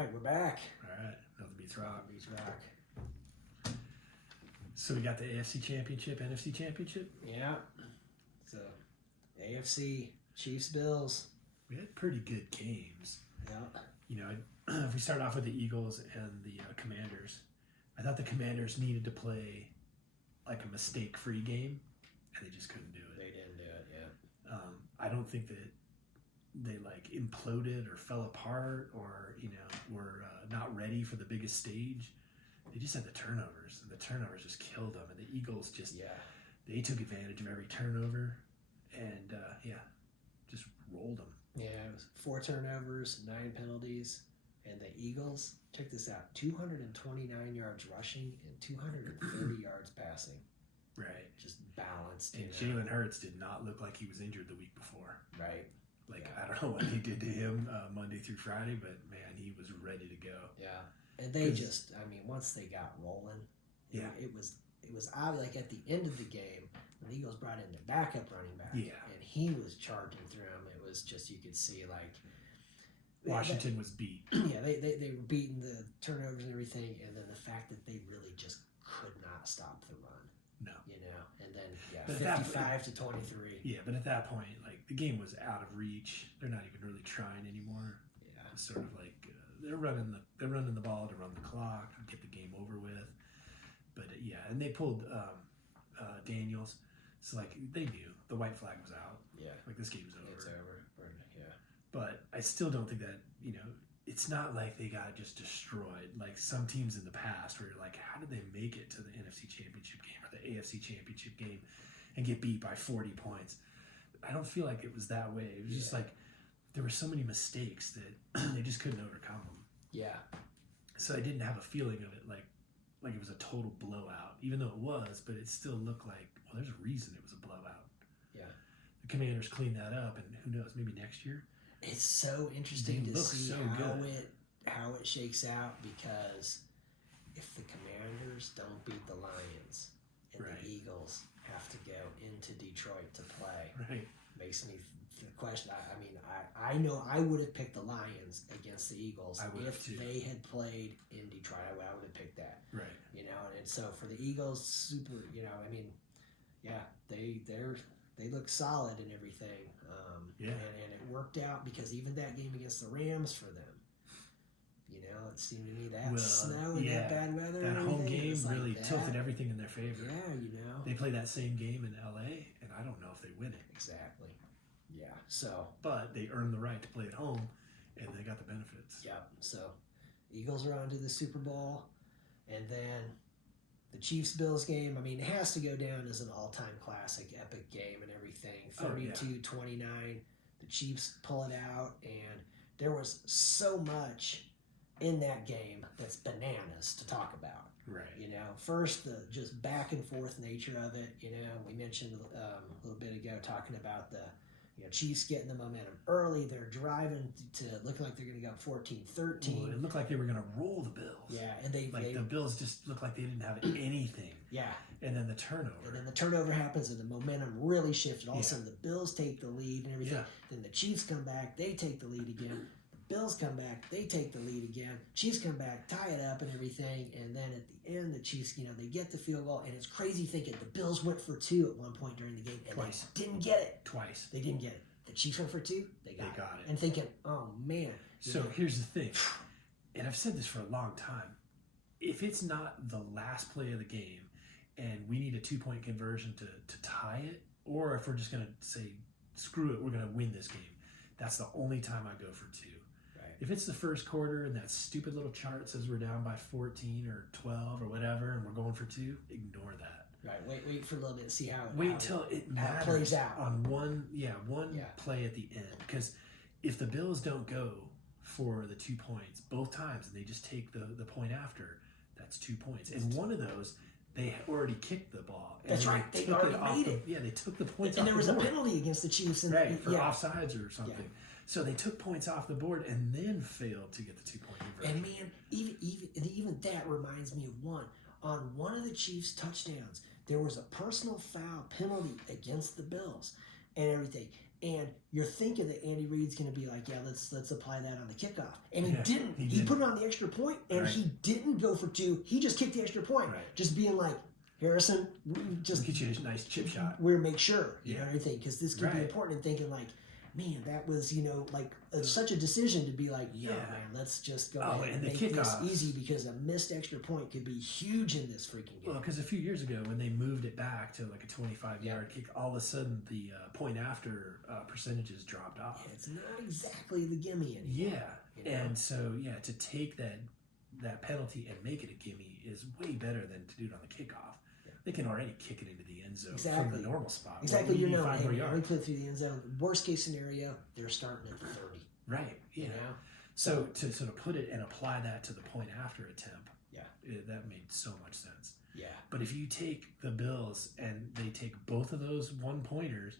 right, we're back. All right, Nothing Beats Rock. Beats rock. So we got the AFC Championship, NFC Championship. Yeah. So, AFC, Chiefs, Bills. We had pretty good games. Yeah. You know, if we start off with the Eagles and the Commanders, I thought the Commanders needed to play like a mistake-free game, and they just couldn't do it. They didn't do it, yeah. I don't think that they like imploded or fell apart or were not ready for the biggest stage. They just had the turnovers, and the turnovers just killed them. And the Eagles they took advantage of every turnover, and just rolled them. Yeah, it was 4 turnovers, 9 penalties, and the Eagles, check this out, 229 yards rushing and 230 yards passing. Right. Just balanced. And Jalen Hurts did not look like he was injured the week before. Right. I don't know what he did to him Monday through Friday, but man, he was ready to go. Yeah. And they just, once they got rolling, it was obvious, like at the end of the game, when the Eagles brought in their backup running back, and he was charging through them. It was just, you could see like Washington was beat. Yeah, they were beating the turnovers and everything, and then the fact that they really just could not stop the run. No. And then 55 to 23. Yeah, but at that point, like the game was out of reach. They're not even really trying anymore. Yeah. It's sort of like they're running the ball to run the clock, get the game over with. But and they pulled Daniels, so like they knew the white flag was out. Yeah, like this game's over. It's over. Yeah. But I still don't think that it's not like they got just destroyed like some teams in the past where you're like, how did they make it to the NFC Championship game or the AFC Championship game and get beat by 40 points? I don't feel like it was that way. It was just like there were so many mistakes that they just couldn't overcome them. Yeah. So I didn't have a feeling of it like it was a total blowout, even though it was, but it still looked like, well, there's a reason it was a blowout. Yeah. The Commanders cleaned that up, and who knows, maybe next year. It's so interesting to see how it shakes out, because if the Commanders don't beat the Lions and the Eagles have to go into Detroit to play, makes me question. I know I would have picked the Lions against the Eagles if they had played in Detroit. I would have picked that. Right. And so for the Eagles, they look solid and everything. And it worked out, because even that game against the Rams for them, it seemed to me that snow and that bad weather. That home game really like tilted everything in their favor. Yeah, They play that same game in LA, and I don't know if they win it. Exactly. Yeah. So. But they earned the right to play at home, and they got the benefits. Yeah. So, Eagles are on to the Super Bowl, and then the Chiefs-Bills game, it has to go down as an all-time classic, epic game and everything. 32-29. The Chiefs pull it out, and there was so much in that game that's bananas to talk about. Right. First, the just back and forth nature of it. We mentioned a little bit ago talking about the Chiefs getting the momentum early. They're driving to looking like they're going to go 14-13. Well, it looked like they were going to roll the Bills. Yeah, and the Bills just looked like they didn't have anything. Yeah. And then the turnover. And then the turnover happens, and the momentum really shifted. All of a sudden, the Bills take the lead and everything. Yeah. Then the Chiefs come back. They take the lead again. The Bills come back. They take the lead again. Chiefs come back, tie it up and everything. And then at the end, the Chiefs, they get the field goal. And it's crazy thinking the Bills went for 2 at one point during the game. And Twice. They didn't get it. Twice. They didn't get it. The Chiefs went for 2. They got it. And thinking, oh, man. So here's the thing. And I've said this for a long time. If it's not the last play of the game and we need a 2-point conversion to tie it, or if we're just going to say, screw it, we're going to win this game, that's the only time I go for 2. Right. If it's the first quarter and that stupid little chart says we're down by 14 or 12 or whatever and we're going for 2, ignore that. Right. Wait for a little bit to see how till it matters plays out on one play at the end. Because if the Bills don't go for the 2 points both times and they just take the point after, that's 2 points. And one of those, they already kicked the ball. That's right. They already made it. Yeah, they took the points off the board. And there was a penalty against the Chiefs. For offsides or something. Yeah. So they took points off the board and then failed to get the 2-point conversion. And man, even that reminds me of one. On one of the Chiefs' touchdowns, there was a personal foul penalty against the Bills and everything. And you're thinking that Andy Reid's going to be like, yeah, let's apply that on the kickoff. And he Yeah, didn't. he He didn't. put it on the extra point, and Right. he didn't go for 2. He just kicked the extra point. Right. Just being like, Harrison, we Just just get you a nice chip shot. we're make sure, you Yeah. know, everything, because this could be Right. important. And thinking like, man, that was, you know, like such a decision to be like, yeah, Yeah. man, let's just go Oh, ahead and and the make this kickoff. easy, because a missed extra point could be huge in this freaking game. Well, because a few years ago when they moved it back to like a 25-yard kick, all of a sudden the point after percentages dropped off. It's not exactly the gimme anymore. Yeah, you know? and so to take that penalty and make it a gimme is way better than to do it on the kickoff. Yeah. They can already kick it into the end zone from Exactly. the normal spot. Exactly, Well, you we need know, 5 hey, more man, we yards. put it through the end zone. Worst case scenario, they're starting at 30. Right. You Yeah. know, So to sort of put it and apply that to the point after attempt, Yeah. that made so much sense. yeah, But if you take the Bills and they take both of those 1-pointers,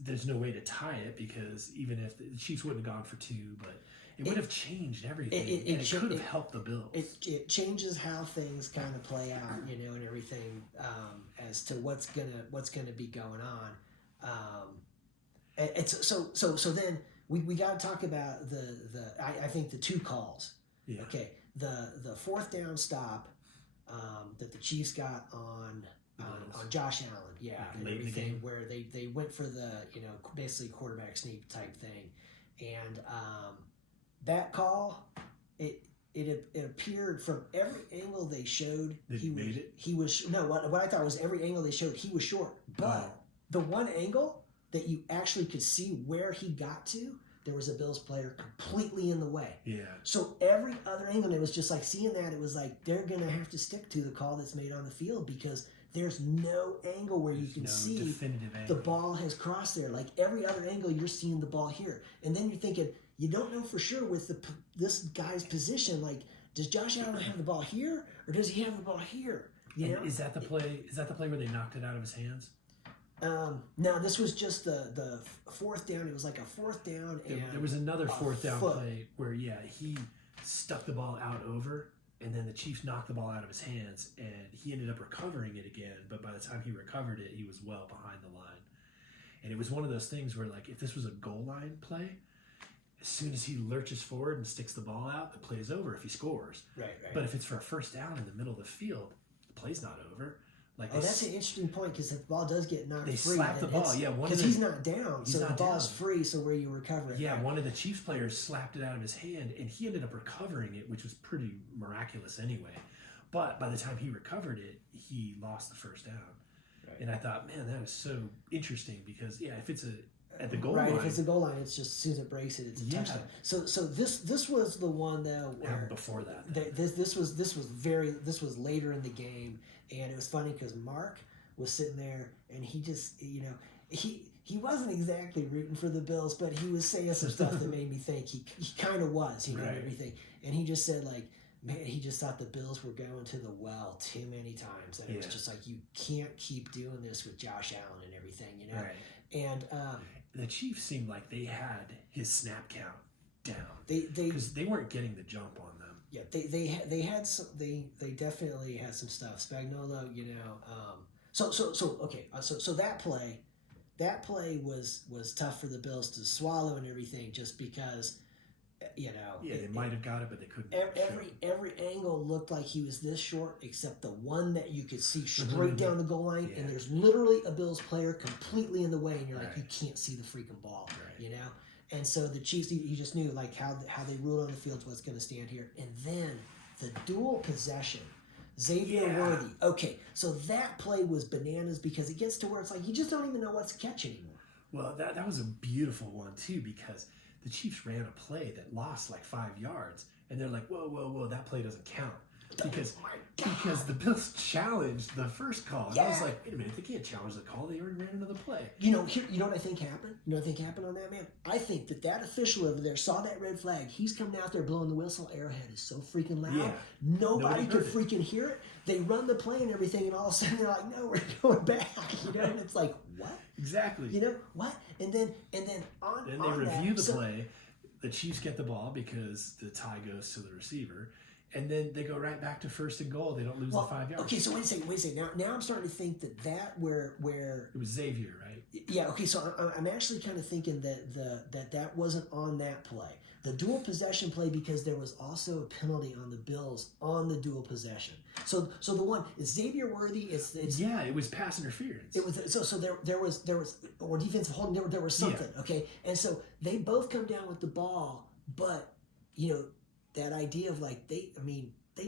there's no way to tie it, because even if the Chiefs wouldn't have gone for 2, but it would have changed everything, and it could have helped the Bills. it changes how things kind of play out, you know, and everything, as to what's gonna be going on. And it's so then we got to talk about I think the 2 calls. Yeah. Okay, the 4th down stop that the Chiefs got on Josh Allen, yeah, and late in the everything, game. where they went for the, you know, basically quarterback sneak type thing, and that call, it appeared from every angle they showed That he made it? he was no what I thought was every angle they showed he was short, but the one angle that you actually could see where he got to, there was a Bills player completely in the way. Yeah. So every other angle, it was just like seeing that, it was like they're going to have to stick to the call that's made on the field, because there's no angle where you can no see definitive the angle. ball has crossed there. Like every other angle, you're seeing the ball here. And then you're thinking, you don't know for sure with this guy's position, like, does Josh Allen have the ball here or does he have the ball here? You know? And is that the play? Is that the play where they knocked it out of his hands? No, this was just the 4th down. It was like a 4th down, and There was another 4th down foot. play where he stuck the ball out over, and then the Chiefs knocked the ball out of his hands, and he ended up recovering it again. But by the time he recovered it, he was well behind the line. And it was one of those things where, like, if this was a goal line play, as soon as he lurches forward and sticks the ball out, the play is over if he scores. Right. But if it's for a 1st down in the middle of the field, the play's not over. Like, Oh, that's an interesting point, because if the ball does get knocked they free, slap the then ball. it's- Yeah, one of because the- he's not down, he's so the not ball's down. free. So where you recover it? Yeah, right. one of the Chiefs players slapped it out of his hand, and he ended up recovering it, which was pretty miraculous anyway. But by the time he recovered it, he lost the 1st down. Right. And I thought, man, that was so interesting, because if it's at the goal right, line, if it's a goal line, it's just as soon as it breaks it, it's a Yeah. touchdown. So this was the one though it where happened before that. this was later in the game, and it was funny because Mark was sitting there, and he just, you know, he wasn't exactly rooting for the Bills, but he was saying some stuff that made me think he kind of was, you know, Right. everything. And he just said, like, man, he just thought the Bills were going to the well too many times, and it was Yeah. just like, you can't keep doing this with Josh Allen and everything, you know. Right. And The Chiefs seemed like they had his snap count down, they because they weren't getting the jump on them. yeah, they had some, they definitely had some stuff. Spagnuolo, you know. So that play was tough for the Bills to swallow and everything, just because, you know. Yeah, they might have got it, but they couldn't. Every angle looked like he was this short, except the one that you could see straight down the goal line, Yeah. and there's literally a Bills player completely in the way, and you're like, Right. you can't see the freaking ball, Right. you know. And so the Chiefs, you just knew like how they ruled on the field what's going to stand here, and then the dual possession. Xavier Yeah. Worthy. Okay, so that play was bananas, because it gets to where it's like you just don't even know what to catch anymore. Well, that was a beautiful one too, because the Chiefs ran a play that lost like 5 yards, and they're like, whoa, that play doesn't count. Because, Oh my God. because the Bills challenged the first call. And I was Yeah. like, wait a minute, they can't challenge the call. They already ran another play. You know what I think happened? You know what I think happened on that, man? I think that official over there saw that red flag. He's coming out there blowing the whistle. Arrowhead is so freaking loud. Yeah. Nobody could heard it. freaking hear it. They run the play and everything, and all of a sudden they're like, no, we're going back. You know, and it's like, what? Exactly. You know, what? And then on Then on they review that, the play. The Chiefs get the ball because the tie goes to the receiver. and then they go right back to 1st and goal. They don't lose the 5 yards. Okay, so wait a second. Now I'm starting to think that where it was Xavier, right? Yeah. Okay, so I'm actually kind of thinking that wasn't on that play. The dual possession play, because there was also a penalty on the Bills on the dual possession. So the one is Xavier Worthy. It's it was pass interference. It was so there was or defensive holding. There was something. Yeah. Okay, and so they both come down with the ball, but that idea of like they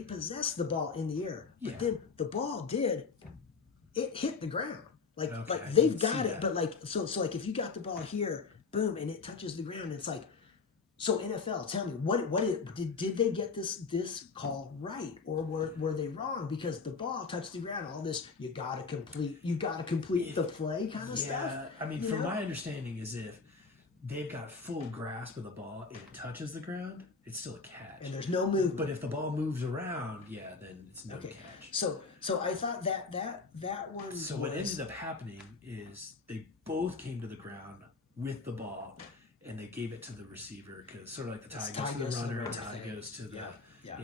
possessed the ball in the air, but then the ball hit the ground. Like they've got it, but like so like if you got the ball here, boom, and it touches the ground, it's like. So NFL, tell me, did they get this call right, or were they wrong? Because the ball touched the ground, all this you gotta complete the play kind of stuff. Yeah, I mean, from my understanding is if they've got full grasp of the ball and it touches the ground, it's still a catch. And there's no movement. But if the ball moves around, then it's no catch. So I thought that one. So what ended up happening is they both came to the ground with the ball. And they gave it to the receiver because sort of like the tie goes to the runner and tie goes to the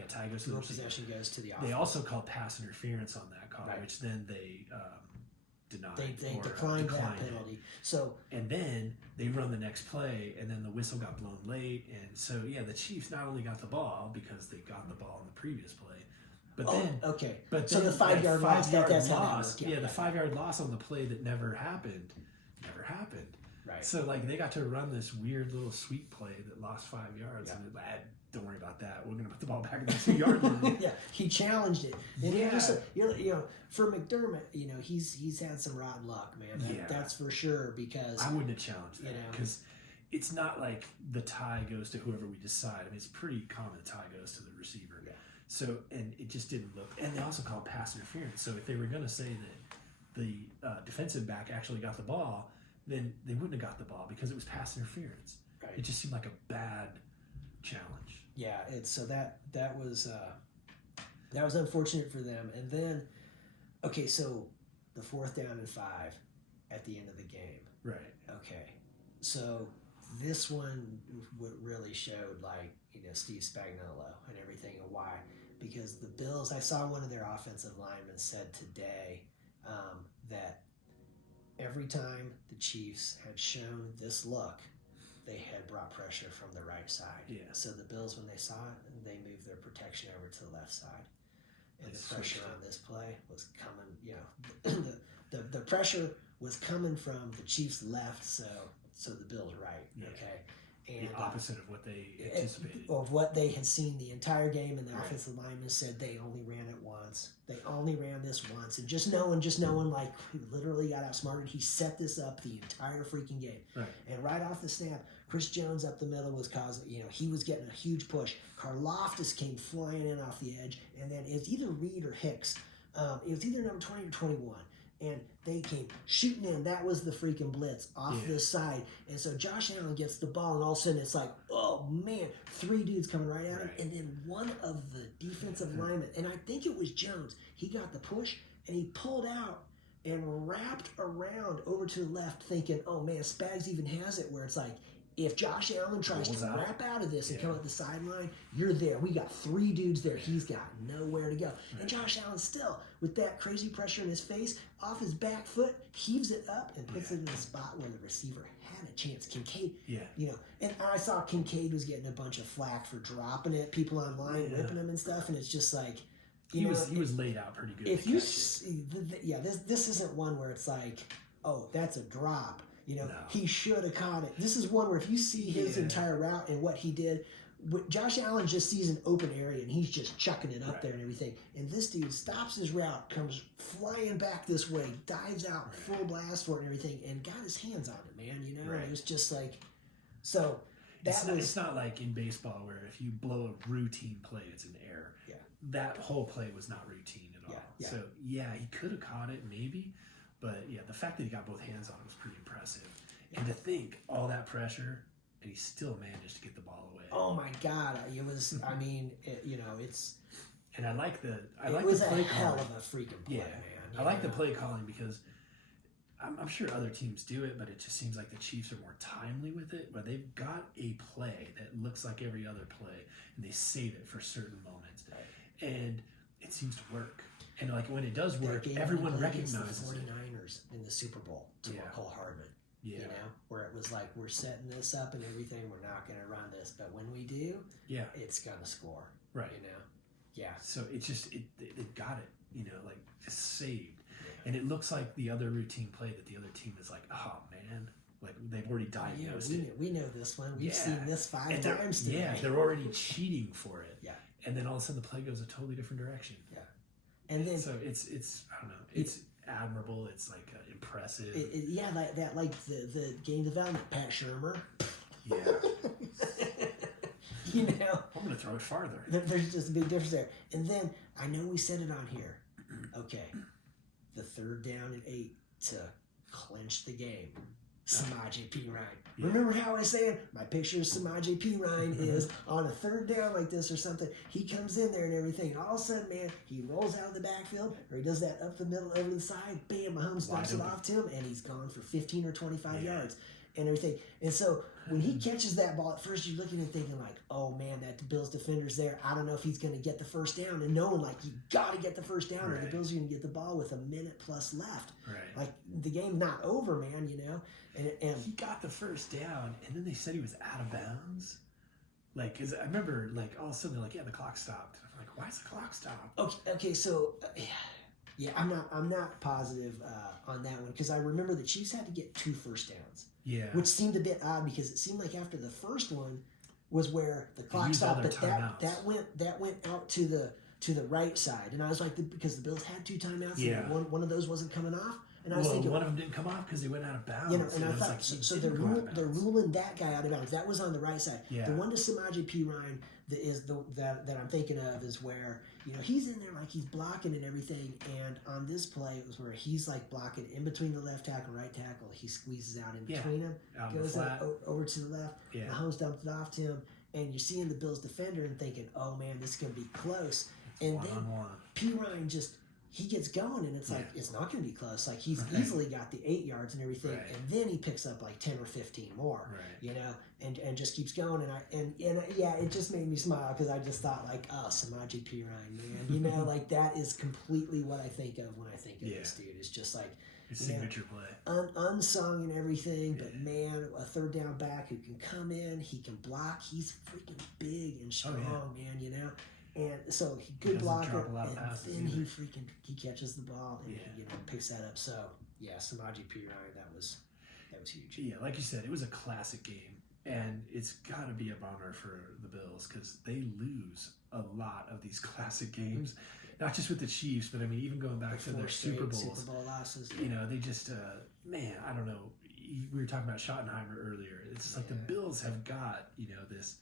tie goes to the receiver. Possession goes to the offense. They also called pass interference on that call, which then they denied. They declined that penalty. So and then they run the next play, and then the whistle got blown late, and so the Chiefs not only got the ball because they got the ball in the previous play, but so the 5-yard loss. That's loss. The 5-yard loss on the play that never happened. Right. So like they got to run this weird little sweep play that lost 5 yards, and don't worry about that. We're going to put the ball back in the 2-yard line. He challenged it. And for McDermott, he's had some rotten luck, man. That's for sure. Because I wouldn't have challenged that because it's not like the tie goes to whoever we decide. I mean, it's pretty common the tie goes to the receiver. Yeah. So and it just didn't look. And they also called pass interference. So if they were going to say that the defensive back actually got the ball, then they wouldn't have got the ball because it was pass interference. Right. It just seemed like a bad challenge. Yeah, that was unfortunate for them. And then, so the 4th down and 5 at the end of the game. Right. Okay, so this one really showed Steve Spagnuolo and everything, and why. Because the Bills, I saw one of their offensive linemen said today that every time the Chiefs had shown this look, they had brought pressure from the right side. Yeah. So the Bills, when they saw it, they moved their protection over to the left side. And the pressure on this play was coming, the pressure was coming from the Chiefs' left, so the Bills' right. Yeah. Okay. And the opposite of what they anticipated. Of what they had seen the entire game, and the offensive lineman said they only ran it once. They only ran this once. And just knowing he literally got outsmarted. He set this up the entire freaking game. Right. And right off the snap, Chris Jones up the middle was causing, he was getting a huge push. Karlaftis came flying in off the edge, and then it was either Reed or Hicks. It was either number 20 or 21. And they came shooting in. That was the freaking blitz off this side. And so Josh Allen gets the ball, and all of a sudden it's like, oh, man, 3 dudes coming right at him. And then one of the defensive linemen, and I think it was Jones, he got the push, and he pulled out and wrapped around over to the left thinking, oh, man, Spags even has it where it's like, if Josh Allen tries to wrap out of this and come up the sideline, you're there. We got 3 dudes there. He's got nowhere to go. Right. And Josh Allen still, with that crazy pressure in his face, off his back foot, heaves it up and puts it in a spot where the receiver had a chance. Kincaid, and I saw Kincaid was getting a bunch of flack for dropping it, people online ripping him and stuff, and it's just like, he was laid out pretty good. If you see, this isn't one where it's like, oh, that's a drop. He should have caught it. This is one where if you see his entire route and what he did, Josh Allen just sees an open area and he's just chucking it up there and everything. And this dude stops his route, comes flying back this way, dives out full blast for it and everything, and got his hands on it, man. And it was just like, so it's not like in baseball where if you blow a routine play, it's an error. Yeah. That whole play was not routine at all. Yeah. So he could have caught it maybe. But the fact that he got both hands on it was pretty impressive. And to think all that pressure, and he still managed to get the ball away. Oh my God! It was. I mean, it's. And I like the play calling. It was a hell of a freaking play, man. I like the play calling because I'm sure other teams do it, but it just seems like the Chiefs are more timely with it. But they've got a play that looks like every other play, and they save it for certain moments, and it seems to work. And like when it does work, everyone recognizes the 49ers in the Super Bowl to Cole Hardman. Yeah. You know, where it was like, we're setting this up and everything, we're not going to run this, but when we do, it's going to score. Right. You know? Yeah. So it's just, it got it, you know, like just saved. Yeah. And it looks like the other routine play that the other team is like, oh man, like they've already diagnosed it. We know this one. We've seen this 5 times today. Yeah, they're already cheating for it. Yeah. And then all of a sudden the play goes a totally different direction. Yeah. And then, so it's I don't know, it's admirable. It's like impressive. The game development, Pat Shurmur. Yeah. You know, I'm gonna throw it farther. There's just a big difference there. And then I know we said it on here. Okay, the 3rd down and 8 to clinch the game. Samaje Perine. Yeah. Remember how I was saying my picture of Samaje Perine is on a 3rd down like this or something. He comes in there and everything, and all of a sudden, man, he rolls out of the backfield, or he does that up the middle over the side. Bam, Mahomes dumps it off to him, and he's gone for 15 or 25 yards and everything. And so when he catches that ball, at first you're looking and thinking like, oh man, that Bills defender's there. I don't know if he's going to get the first down, and knowing like you got to get the first down, or the Bills are going to get the ball with a minute plus left. Right. Like the game's not over, man. You know. And he got the first down, and then they said he was out of bounds. Like, cause I remember, like, all of a sudden they're like, "Yeah, the clock stopped." I'm like, "Why is the clock stopped?" Okay. So, I'm not positive on that one, because I remember the Chiefs had to get 2 first downs. Yeah. Which seemed a bit odd, because it seemed like after the first one was where the clock stopped, but that went out to the right side, and I was like, because the Bills had 2 timeouts, and one of those wasn't coming off. And I was thinking, one of them didn't come off because they went out of bounds. You know, and I thought, like, so they're ruling that guy out of bounds. That was on the right side. Yeah. The one to Samaje Perine that I'm thinking of is where, you know, he's in there like he's blocking and everything. And on this play, it was where he's like blocking in between the left tackle, right tackle. He squeezes out in between them, goes over to the left. Yeah. Mahomes dumped it off to him, and you're seeing the Bills defender and thinking, oh man, this is gonna be close. And then Perine just, he gets going, and it's like, it's not going to be close. Like, he's easily got the 8 yards and everything, and then he picks up like 10 or 15 more, you know, and just keeps going. And it just made me smile, because I just thought like, oh, Samaje Perine, man, you know, like that is completely what I think of when I think of this dude. It's just like his signature play, unsung and everything, but man, a 3rd down back who can come in, he can block, he's freaking big and strong, man, you know. And so good blocker, and then he catches the ball and picks that up. So Samaje Perine, that was huge. Yeah, like you said, it was a classic game, and it's got to be a bummer for the Bills, because they lose a lot of these classic games, not just with the Chiefs, but I mean even going back to their Super Bowls. Super Bowl losses. You know, they just man, I don't know. We were talking about Schottenheimer earlier. It's like the Bills have got, you know, this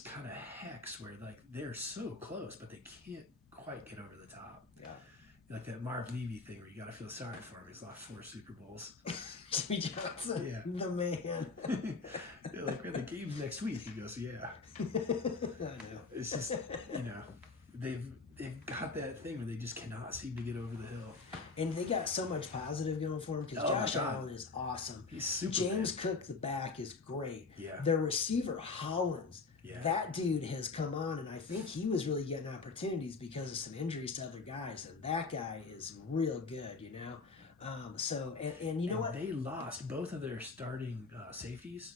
kind of hex where like they're so close, but they can't quite get over the top. Yeah. Like that Marv Levy thing where you got to feel sorry for him. He's lost 4 Super Bowls. Jimmy Johnson, the man. They're like, the game's next week. He goes, yeah. I know. It's just, you know, they've got that thing where they just cannot seem to get over the hill. And they got so much positive going for him, because Josh Allen is awesome. He's super. James Cook, the back, is great. Yeah. Their receiver, Hollins. Yeah. That dude has come on, and I think he was really getting opportunities because of some injuries to other guys, and that guy is real good, you know. And you know what? They lost both of their starting safeties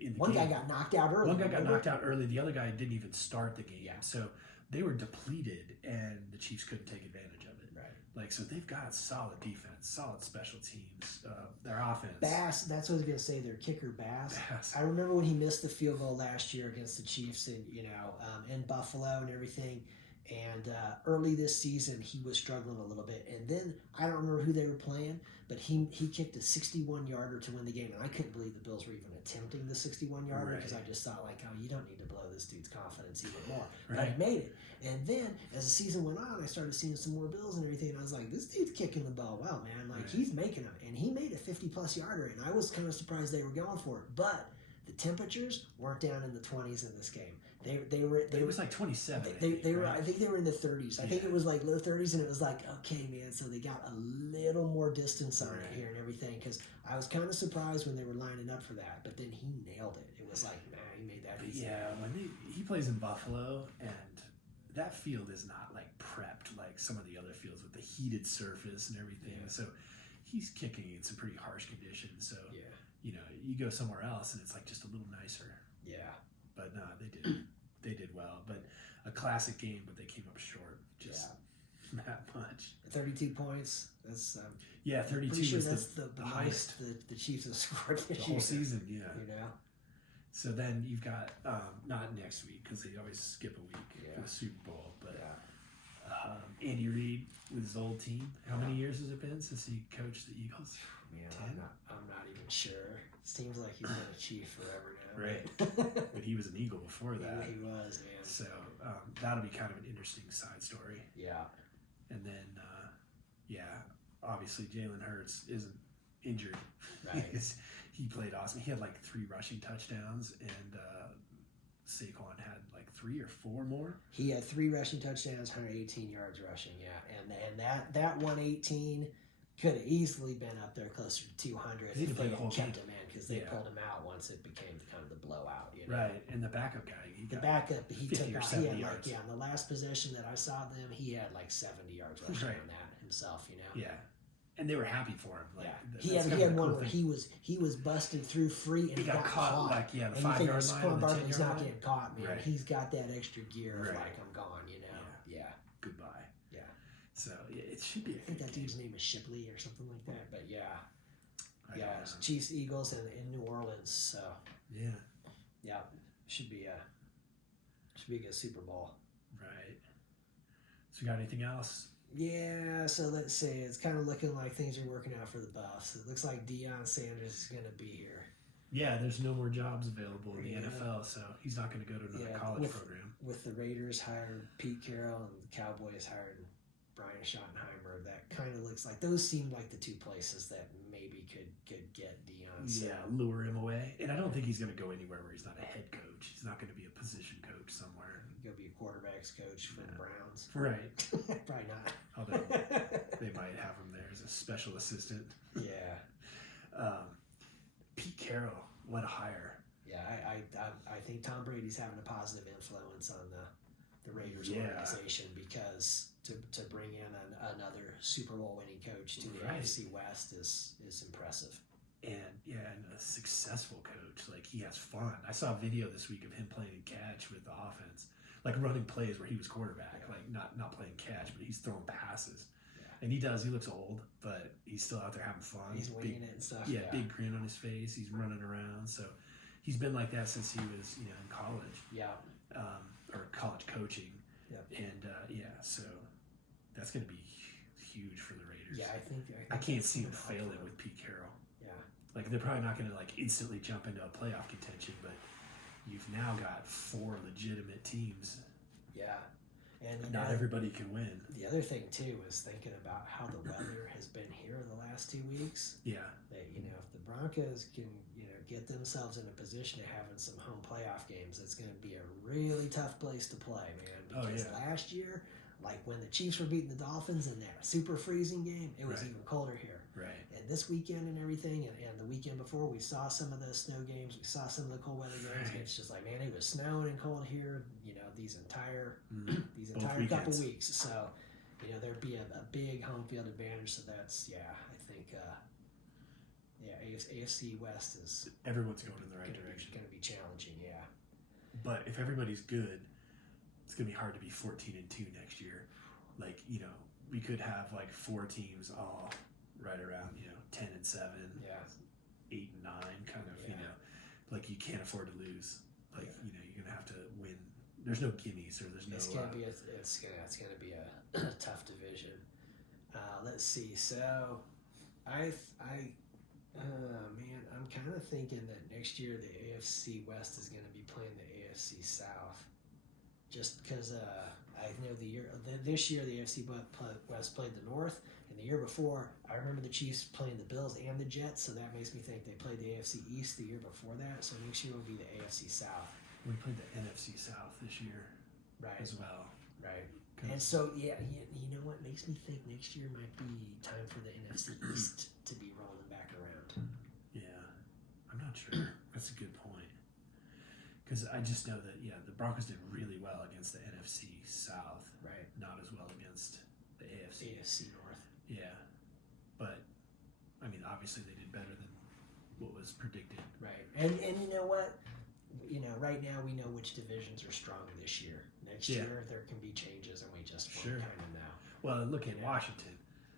in the One game. guy got knocked out early. One guy got knocked out early. The other guy didn't even start the game. Yeah. So they were depleted, and the Chiefs couldn't take advantage of it. Right. Like, so they've got solid defense, solid special teams, their offense. Bass, that's what I was going to say, their kicker, Bass. I remember when he missed the field goal last year against the Chiefs in Buffalo and everything. And early this season, he was struggling a little bit. And then, I don't remember who they were playing, but he kicked a 61-yarder to win the game. And I couldn't believe the Bills were even attempting the 61-yarder, because I just thought, like, oh, you don't need to blow this dude's confidence even more. But I made it. And then, as the season went on, I started seeing some more Bills and everything. And I was like, this dude's kicking the ball well, man. Like, he's making them. And he made a 50-plus yarder. And I was kind of surprised they were going for it. But the temperatures weren't down in the 20s in this game. They were. It was like 27. They were. I think they were in the 30s. I think it was like low 30s, and it was like, okay, man. So they got a little more distance on it here and everything. Because I was kind of surprised when they were lining up for that, but then he nailed it. It was like, man, he made that easy. Yeah, when he plays in Buffalo, and that field is not like prepped like some of the other fields with the heated surface and everything. Yeah. So he's kicking in some pretty harsh conditions. So you know, you go somewhere else and it's like just a little nicer. Yeah. But no, they did well. But a classic game, but they came up short. Just that much. 32 points. That's 32 sure was that's the highest the Chiefs have scored this the whole season. Yeah. You know. So then you've got not next week because they always skip a week for the Super Bowl, but Andy Reid with his old team. How many years has it been since he coached the Eagles? Man, 10? I'm not even sure. Seems like he's been a Chief forever now. Right. But he was an Eagle before that. He was, man. So that'll be kind of an interesting side story. Yeah. And then, obviously Jalen Hurts isn't injured. Right. He played awesome. He had like 3 rushing touchdowns, and Saquon had like 3 or 4 more. He had 3 rushing touchdowns, 118 yards rushing. Yeah, and that 118 could have easily been up there closer to 200 if they kept him in, because they pulled him out once it became kind of the blowout. You know? Right, and the backup guy. He took off. He had like on the last possession that I saw them, he had like 70 yards rushing on that himself. You know. Yeah. And they were happy for him. Like, he had one where he was busted through free and he got caught. Like the and 5 yard line. Saquon Barkley's not getting caught, man. Right. He's got that extra gear of like, I'm gone, you know. Yeah. Goodbye. Yeah. So it should be. I think that dude's name is Shipley or something like that. But Chiefs, Eagles, and in New Orleans. So should be a good Super Bowl. Right. So you got anything else? Yeah, so let's see. It's kind of looking like things are working out for the Buffs. It looks like Deion Sanders is going to be here. Yeah, there's no more jobs available in the NFL, so he's not going to go to another college program. With the Raiders hired Pete Carroll and the Cowboys hired Brian Schottenheimer, that kind of looks like those seem like the 2 places that maybe could get Deion. Yeah, lure him away. And I don't think he's going to go anywhere where he's not a head coach. He's not going to be a position coach somewhere. Go be a quarterbacks coach for the Browns. Right. Probably not. Although they might have him there as a special assistant. Yeah. Pete Carroll, what a hire. Yeah, I think Tom Brady's having a positive influence on the Raiders organization, because to bring in another Super Bowl winning coach to the AFC West is impressive. And a successful coach. Like, he has fun. I saw a video this week of him playing catch with the offense, like running plays where he was quarterback, like not playing catch, but he's throwing passes. Yeah. And he looks old, but he's still out there having fun. He's winging it and stuff. Yeah, big grin on his face. He's running around. So he's been like that since he was, in college. Yeah. Or college coaching. Yeah. And so that's going to be huge for the Raiders. Yeah, I think I can't see them failing with Pete Carroll. Yeah. Like, they're probably not going to like instantly jump into a playoff contention, but you've now got 4 legitimate teams. Yeah. And not everybody can win. The other thing too is thinking about how the weather has been here the last 2 weeks. Yeah. That, if the Broncos can, get themselves in a position of having some home playoff games, it's going to be a really tough place to play, man. Because last year, like when the Chiefs were beating the Dolphins in that super freezing game, it was even colder here. Right. And this weekend and everything, and the weekend before, we saw some of the snow games, we saw some of the cold weather games. Right. It's just like, man, it was snowing and cold here, these entire couple weeks. So, there'd be a big home field advantage. So that's, I think, AFC West is everyone's going in the right direction. Going to be challenging, yeah. But if everybody's good, it's going to be hard to be 14-2 next year. Like, we could have like 4 teams all right around 10-7, 8-9, kind of. Like, you can't afford to lose. Like, you're gonna have to win. There's no gimmies, or there's no. It's gonna be a tough division. Let's see. So, man, I'm kind of thinking that next year the AFC West is going to be playing the AFC South. just because I know this year the AFC West played the North, and the year before I remember the Chiefs playing the Bills and the Jets, so that makes me think they played the AFC East the year before that. So next year will be the AFC South. We played the NFC South this year, right, as well. Right. And so you know what makes me think next year might be time for the NFC East to be rolling back around. Yeah, I'm not sure. That's a good point. Because I just know that, the Broncos did really well against the NFC South. Right. Not as well against the AFC. AFC North. Yeah. But, I mean, obviously they did better than what was predicted. Right. And you know what? Right now we know which divisions are strong this year. Next year there can be changes, and we just kind of know. Well, look at Washington.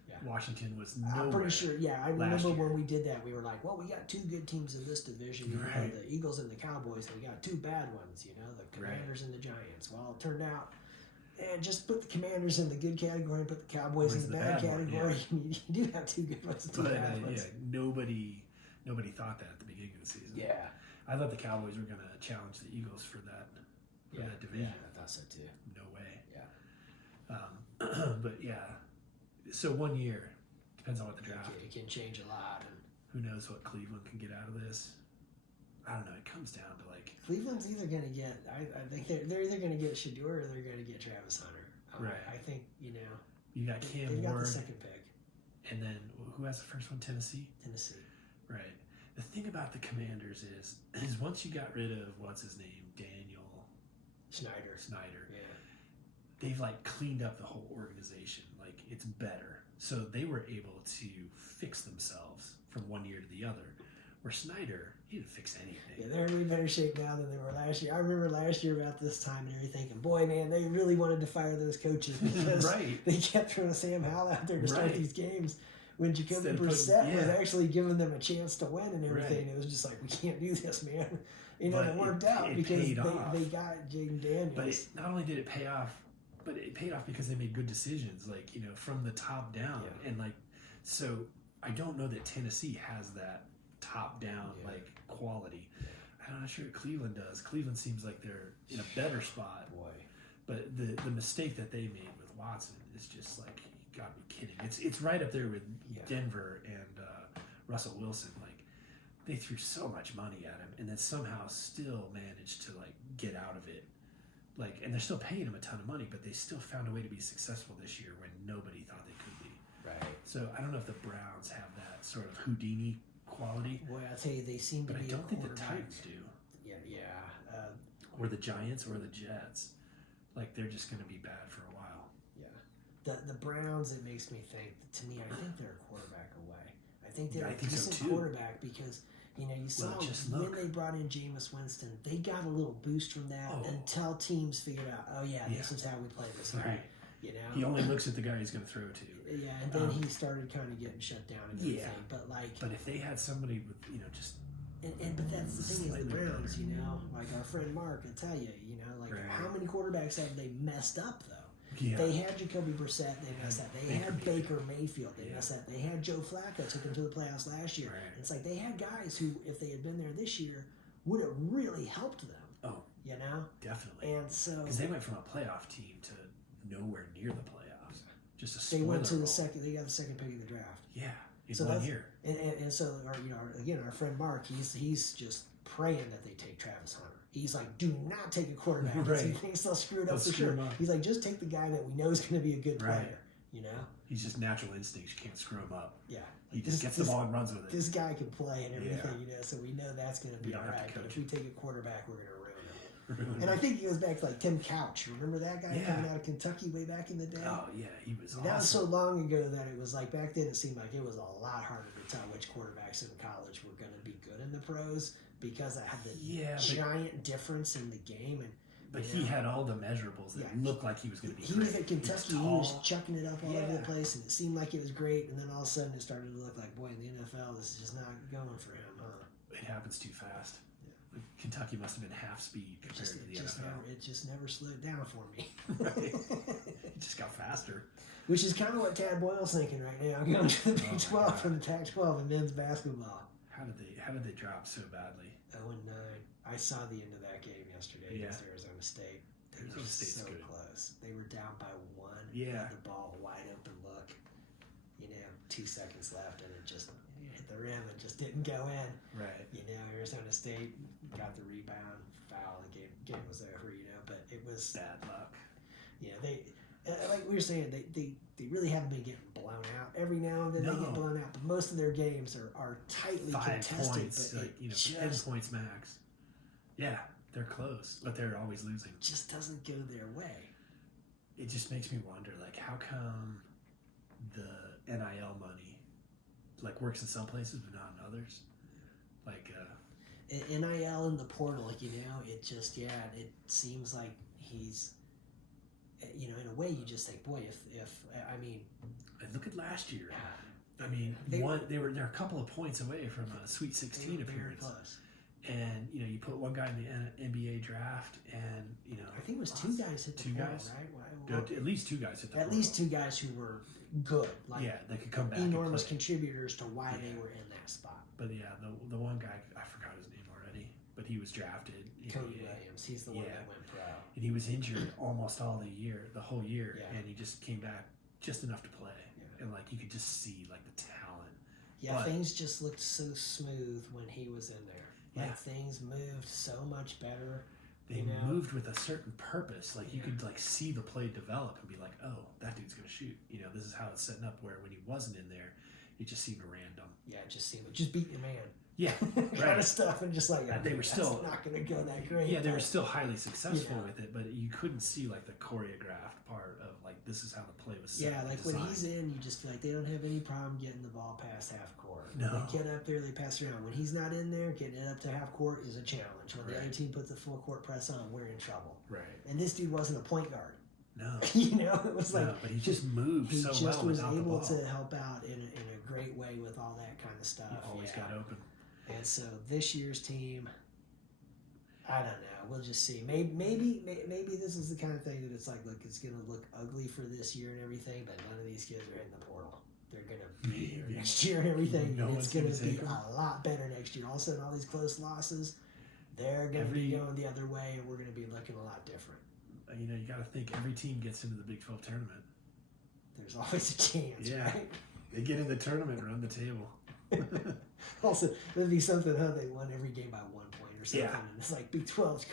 Yeah. Washington was nowhere. I'm pretty sure. Yeah, I remember when we did that. We were like, "Well, we got two good teams in this division. The Eagles and the Cowboys, and we got two bad ones. The Commanders and the Giants." Well, it turned out, just put the Commanders in the good category and put the Cowboys in the bad category. You do have two good ones, two bad ones. Nobody thought that at the beginning of the season. Yeah, I thought the Cowboys were going to challenge the Eagles for that division. Yeah, I thought so too. No way. Yeah. But so 1 year depends on what the draft. It can change a lot, and who knows what Cleveland can get out of this. I don't know. It comes down to Cleveland's either going to get. I think they're either going to get Shedeur or they're going to get Travis Hunter. Right. I think you got Cam Ward. They got the second pick, and then who has the first one? Tennessee. Right. The thing about the Commanders is once you got rid of what's his name, Daniel Snyder. Yeah. They've cleaned up the whole organization. It's better. So they were able to fix themselves from 1 year to the other. Where Snyder, he didn't fix anything. Yeah, they're in way better shape now than they were last year. I remember last year about this time, and everything thinking, boy, man, they really wanted to fire those coaches because they kept throwing Sam Howell out there to start these games when Jacoby Brissett was actually giving them a chance to win and everything. And it was just like, we can't do this, man. It worked out because they got Jaden Daniels. But not only did it pay off, but it paid off because they made good decisions, from the top down. Yeah. And, so I don't know that Tennessee has that top-down, quality. I'm not sure Cleveland does. Cleveland seems like they're in a better spot. Boy. But the mistake that they made with Watson is just you gotta be kidding. It's right up there with Denver and Russell Wilson. They threw so much money at him and then somehow still managed to get out of it. And they're still paying him a ton of money, but they still found a way to be successful this year when nobody thought they could be. Right. So I don't know if the Browns have that sort of Houdini quality. Boy, I'll tell you, they seem to be. But I don't think the Titans do. Yeah. Or the Giants or the Jets. They're just going to be bad for a while. Yeah. The Browns, it makes me think. To me, I think they're a quarterback away. I think they're a decent quarterback because. You saw when they brought in Jameis Winston, they got a little boost from that until teams figured out, this is how we play this. Right. He only looks at the guy he's going to throw to. Yeah, and then he started kind of getting shut down and everything. But but if they had somebody with just. But that's the thing is the Browns, our friend Mark will tell you, how many quarterbacks have they messed up though? Yeah. They had Jacoby Brissett, they messed up. They had Baker Mayfield, they messed up. They had Joe Flacco, took him to the playoffs last year. Right. It's they had guys who, if they had been there this year, would have really helped them. Oh, definitely. And so because they went from a playoff team to nowhere near the playoffs. Just a spoiler. They went to the second. They got the second pick of the draft. Yeah, in 1 year. And so our friend Mark, he's just praying that they take Travis Hunter. He's do not take a quarterback because he thinks they'll screw it up for sure. He's just take the guy that we know is going to be a good player. He's just natural instincts. You can't screw him up. Yeah. He just gets the ball and runs with it. This guy can play and everything, so we know that's going to be all right. But if we take a quarterback, we're going to ruin him. And I think he goes back to Tim Couch. Remember that guy coming out of Kentucky way back in the day? Oh, yeah. He was awesome. That was so long ago that it was back then it seemed like it was a lot harder to tell which quarterbacks in college were going to be good in the pros because I had the giant difference in the game. But he had all the measurables that looked like he was going to be great. He was at Kentucky. He was chucking it up all over the place, and it seemed like it was great. And then all of a sudden, it started to look like, boy, in the NFL, this is just not going for him, huh? It happens too fast. Yeah. Kentucky must have been half speed compared to the NFL. It just never slowed down for me. It just got faster. Which is kind of what Tad Boyle's thinking right now, going to the Big 12 from the Pac-12 in men's basketball. How did they drop so badly? 0-9. I saw the end of that game yesterday against Arizona State. They were so close. They were down by 1. Yeah. The ball, wide open look. 2 seconds left, and it just hit the rim and just didn't go in. Right. Arizona State got the rebound, foul. The game was over. But it was bad luck. They like we were saying, they really haven't been getting blown out. Every now and then they get blown out, but most of their games are tightly 5 contested. points, but 10 points max. Yeah, they're close, but they're always losing. Just doesn't go their way. It just makes me wonder, how come the NIL money works in some places but not in others? NIL in the portal, it just it seems like he's, in a way you just think, boy, if look at last year. They're a couple of points away from a Sweet 16 appearance. Very close. And you put one guy in the NBA draft, and I think it was 2 guys hit the portal, right? At least 2 guys hit the portal. At least 2 guys who were good, they could come back. Enormous contributors to why they were in that spot. But the one guy, I forgot his name already, but he was drafted. Cody Williams, he's the one that went pro. And he was injured almost all the whole year, and he just came back just enough to play, and you could just see the talent. Yeah, but things just looked so smooth when he was in there. Things moved so much better. They moved with a certain purpose. You could see the play develop and be like, oh, that dude's gonna shoot. This is how it's setting up. Where when he wasn't in there, it just seemed random. Yeah, it just seemed just beat your man. Yeah, kind of stuff, and just they were still not going to go that great. Yeah, they were still highly successful with it, but you couldn't see the choreographed part of this is how the play was set. Yeah, when he's in, you just feel like they don't have any problem getting the ball past half court. No, they get up there, they pass around. When he's not in there, getting it up to half court is a challenge. When the other team puts a full court press on, we're in trouble. Right. And this dude wasn't a point guard. No, it was but he just moved so well. He just was able to help out in a great way with all that kind of stuff. He always got open. And so this year's team, I don't know. We'll just see. Maybe this is the kind of thing that it's look, it's going to look ugly for this year and everything, but none of these kids are hitting the portal. They're going to be here next year and everything. And it's going to be a lot better next year. All of a sudden, all these close losses, they're going to be going the other way, and we're going to be looking a lot different. You got to think every team gets into the Big 12 tournament. There's always a chance, right? They get in the tournament, run the table. Also, there'd be something, they won every game by 1 point or something. And it's Big 12's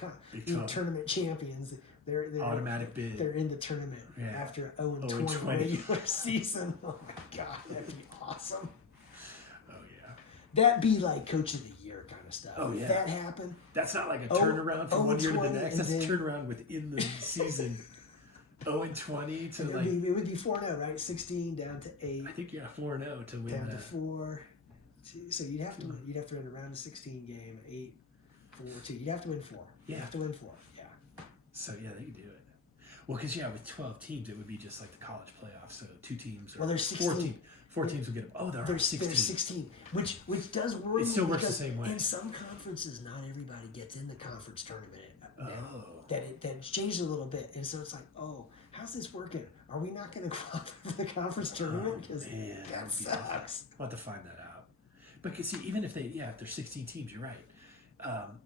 tournament champions. They're automatic bid. They're in the tournament after 0-20 regular season. Oh my God, that'd be awesome. Oh yeah, that'd be coach of the year kind of stuff. Oh yeah, if that happened. That's not a turnaround from one year to the next. That's a turnaround within the season. 0-20 to it would be 4-0, right? 16 down to 8. I think 4-0 to win down that. To 4. So you'd have to win. You'd have to win a round of 16 game, 8-4-2. You'd have to win 4. Yeah. You have to win 4. Yeah. So they could do it. Well, because with 12 teams, it would be just like the college playoffs. So 2 teams. Or there's 16. 4 teams would get them. Oh, there's 16. There's 16, which does worry. It still works the same way. In some conferences, not everybody gets in the conference tournament. Oh. Then it's changed a little bit, and so it's how's this working? Are we not going to qualify for the conference tournament? Because that sucks. We'll have to find that out. But see, even if if there's 16 teams, you're right.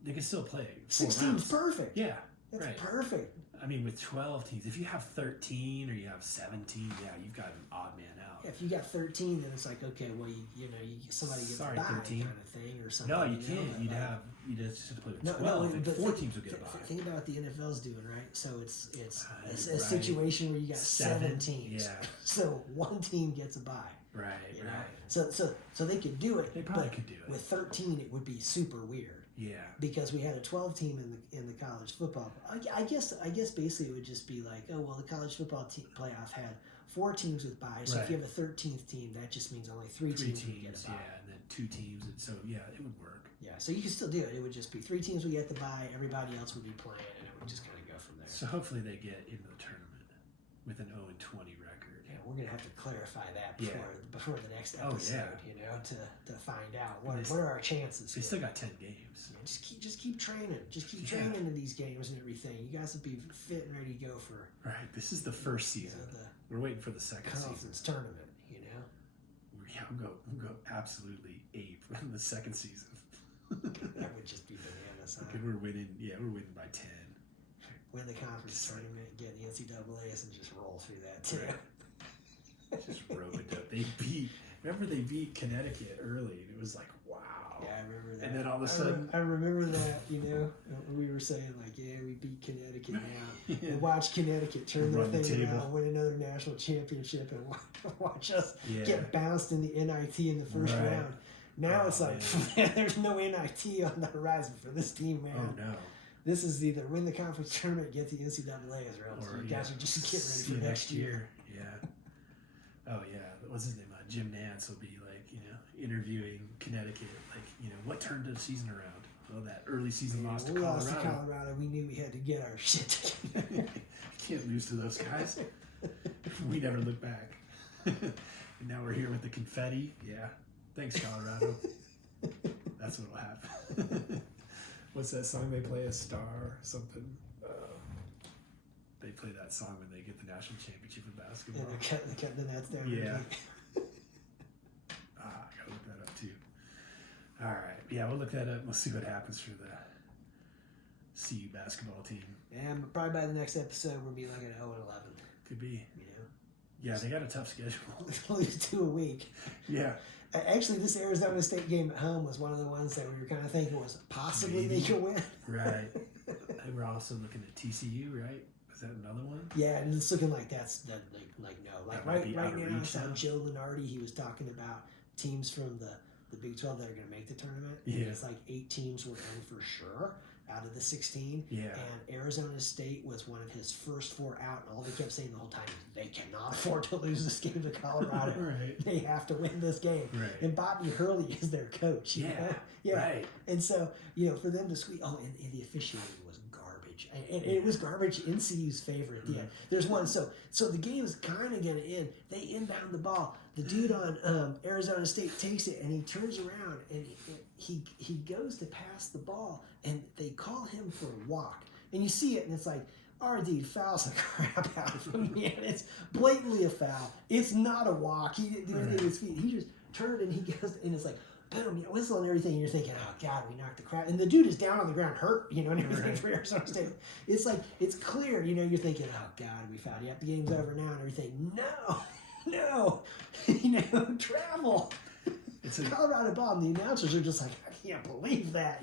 They can still play 16 is perfect. Yeah, that's perfect. With 12 teams, if you have 13 or you have 17, you've got an odd man out. If you got 13, then it's okay, well, somebody gets by 13. Kind of thing or something. No, you can't. You'd just have to play with 12. And 4 teams would get by. Think about what the NFL's doing, right? So it's a situation where you got 7 teams. Yeah. So 1 team gets a bye. Right. So they could do it. They probably could do it. With 13, it would be super weird. Yeah. Because we had a 12 team in the college football. I guess basically it would just be the college football playoff had 4 teams with byes. So if you have a 13th team, that just means only 3 teams would get a bye. Yeah, and then 2 teams. And so it would work. Yeah, so you can still do it. It would just be 3 teams would get the bye. Everybody else would be playing, and it would just kind of go from there. So hopefully they get into the tournament with an 0-20 record. Yeah, we're gonna have to clarify that before the next episode. To find out what are our chances. They still got 10 games. Yeah, just keep training. Just keep training in these games and everything. You guys will be fit and ready to go for. Right. This is the first season. We're waiting for the second conference tournament. We'll go absolutely ape in the second season. That would just be bananas. We're winning. Yeah, we're winning by 10. win the conference tournament, get the NCAAs, and just roll through that too. Right. Just rope it up. Remember they beat Connecticut early, and it was like, wow. Yeah, I remember that. And then all of a sudden, I remember that. We were saying like, yeah, we beat Connecticut now, and watch Connecticut turn their thing around, win another national championship, and watch us get bounced in the NIT in the first round. Now it's like there's no NIT on the horizon for this team, man. Oh no. This is either win the conference tournament, get the NCAAs, or you guys are just getting ready for next year. Yeah. Oh yeah. What's his name? Jim Nance will be like, interviewing Connecticut, like, what turned the season around? Well, that early season loss to Colorado. We lost to Colorado. We knew we had to get our shit together. Can't lose to those guys. We never look back. And now we're here with the confetti. Yeah. Thanks, Colorado. That's what'll happen. What's that song they play? A Star something? They play that song when they get the national championship in basketball. Yeah, they cut the nets down. Yeah. I gotta look that up too. All right. Yeah, we'll look that up. We'll see what happens for the CU basketball team. Yeah, but probably by the next episode we'll be like at 0-11. Could be. Yeah, they got a tough schedule. At least 2 a week. Yeah. Actually, this Arizona State game at home was one of the ones that we were kind of thinking was possibly they could win. Right. And we're also looking at TCU, right? Is that another one? Yeah, and it's looking like that's no. Like right now, I saw now. Joe Lunardi. He was talking about teams from the Big 12 that are going to make the tournament. Yeah. It's like 8 teams were in for sure out of the 16. Yeah. And Arizona State was one of his first 4 out, and all they kept saying the whole time is they cannot afford to lose this game to Colorado. Right. They have to win this game. Right. And Bobby Hurley is their coach. Yeah. Yeah. Right. And so, for them to squeeze, and the officiating was garbage. And it was garbage in CU's favor at the end. There's one, so the game is kind of going to end. They inbound the ball. The dude on Arizona State takes it, and he turns around, and he goes to pass the ball, and they call him for a walk. And you see it, and it's like, our dude fouls the crap out of him, man. It's blatantly a foul. It's not a walk. He didn't do anything with his feet. He just turned, and he goes, and it's like, boom, whistle and everything. And you're thinking, oh, God, we knocked the crap. And the dude is down on the ground hurt, and everything for Arizona State. It's like, it's clear, you're thinking, oh, God, we fouled. Yep, the game's over now and everything. No, travel. It's a Colorado ball, and the announcers are just like, I can't believe that,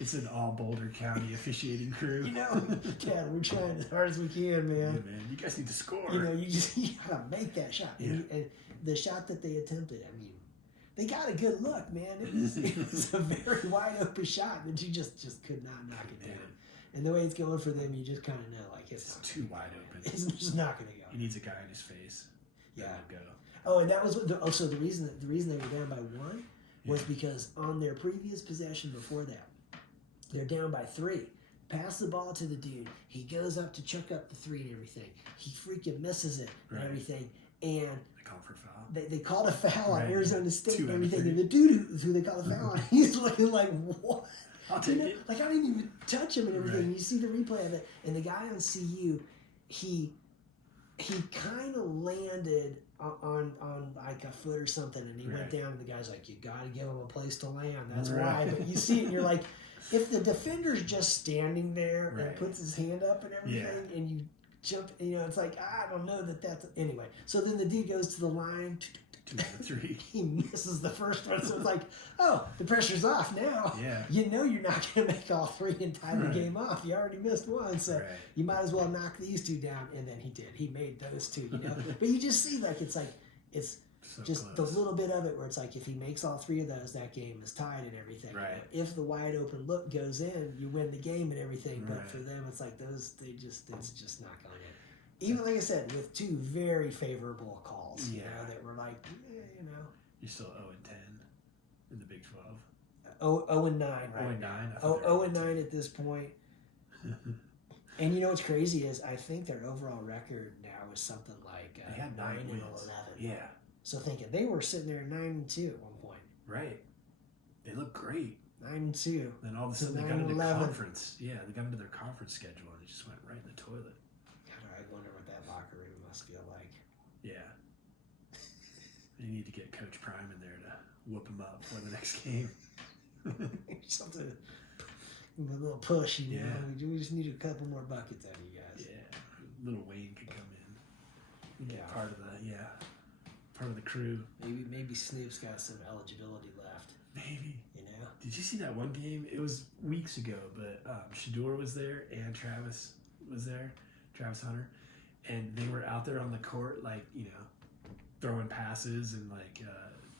It's an all Boulder County officiating crew. Dad, we're trying as hard as we can, man. Yeah, man, you guys need to score. You gotta make that shot. Yeah. And the shot that they attempted, they got a good look, man. It was a very wide open shot, and you just could not knock it down. And the way it's going for them, you just kind of know, like it's too wide open. It's just not going to go. He needs a guy in his face. Yeah. Go. Oh, and that was so the reason they were down by 1 was because on their previous possession before that, they're down by 3. Pass the ball to the dude. He goes up to chuck up the 3 and everything. He freaking misses it and everything. And they called for a foul. They called a foul on Arizona State 2 and everything. 3. And the dude who they called a foul on, he's looking like, what? I'll take it. Like, I didn't even touch him and everything. And you see the replay of it. And the guy on CU, he kind of landed on like a foot or something, and he went down, and the guy's like, you got to give him a place to land. That's why. But you see it, and you're like, if the defender's just standing there and puts his hand up and everything, and you jump, it's like, I don't know that's... Anyway, so then the dude goes to the line, 2 out of 3. He misses the first one, so it's like, oh, the pressure's off now. Yeah. You're not going to make all 3 and tie the game off. You already missed one, so you might as well knock these 2 down. And then he did. He made those 2, But you just see, it's so just close. The little bit of it where it's like, if he makes all 3 of those, that game is tied and everything. Right. If the wide open look goes in, you win the game and everything. But for them, it's like it's just not going in. Even, like I said, with 2 very favorable calls, that were like, You're still 0-10 in the Big 12. 0-9, right? 0-9? 0-9 at this point. And what's crazy is I think their overall record now is something like they had 9 and 11. Yeah. So thinking they were sitting there 9-2 at one point. Right. They look great. 9-2. Then all of a sudden they got into conference. Yeah, they got into their conference schedule and it just went right in the toilet. God, I wonder what that locker room must feel like. Yeah. They need to get Coach Prime in there to whoop him up for the next game. Something. a little push, you know. Yeah. We just need a couple more buckets out of you guys. Yeah, little Wayne could come in. Yeah, part of the crew. Maybe Snoop's got some eligibility left. Maybe. You know. Did you see that one game? It was weeks ago, but Shador was there and Travis was there, Travis Hunter, and they were out there on the court, like, you know, throwing passes, and like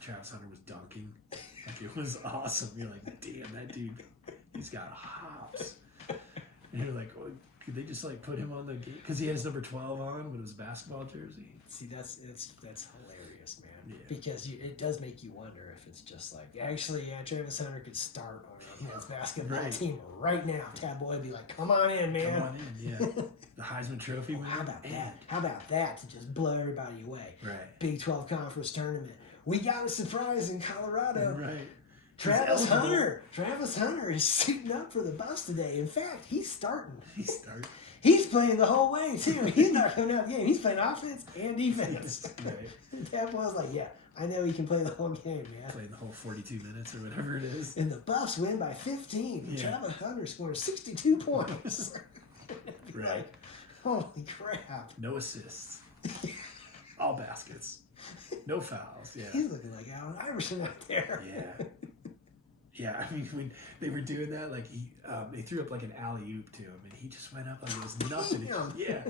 Travis Hunter was dunking. Like, it was awesome. You're like, damn, that dude, he's got hops. And you're like, well, could they just like put him on the game? Because he had his number 12 on with his basketball jersey. See, that's hilarious, man. Yeah. Because it does make you wonder if it's just like, actually, yeah, Travis Hunter could start on a men's basketball team right now. Tab Boy would be like, come on in, man. Come on in, yeah. The Heisman Trophy winner. How about that? How about that to just blow everybody away? Right. Big 12 Conference Tournament. We got a surprise in Colorado. Right. Travis Hunter is suiting up for the bus today. In fact, he's starting. He's playing the whole way, too. He's not coming out of the game. He's playing offense and defense. Right. That was like, yeah, I know he can play the whole game, man. Playing the whole 42 minutes or whatever it is. And the Buffs win by 15. Yeah. Travis Hunter scores 62 points. Right. Like, holy crap. No assists. All baskets. No fouls. Yeah. He's looking like Allen Iverson out there. Yeah. Yeah, I mean, when they were doing that, like they threw up like an alley-oop to him, and he just went up like it was nothing. Yeah,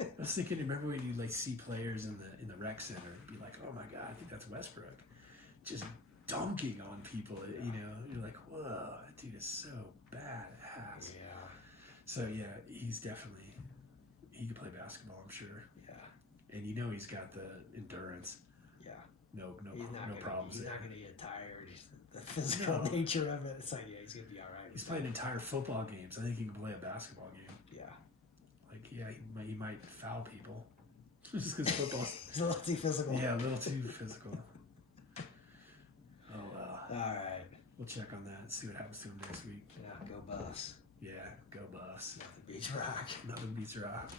I was thinking, remember when you like see players in the rec center be like, oh my god, I think that's Westbrook, just dunking on people. You know, you're like, whoa, that dude is so badass. Yeah. So yeah, he can play basketball, I'm sure. Yeah. And you know he's got the endurance. Yeah. No Problems. problems. He's not going to get tired. The physical nature of it. It's like, yeah, he's going to be all right. He's playing entire football games. I think he can play a basketball game. Yeah. Like, yeah, he might foul people. Just because football. He's a little too physical. Yeah, a little too physical. Oh, well. All right. We'll check on that and see what happens to him next week. Yeah, go Buffs. Yeah, go Buffs. Nothing beats rock. Nothing beats rock.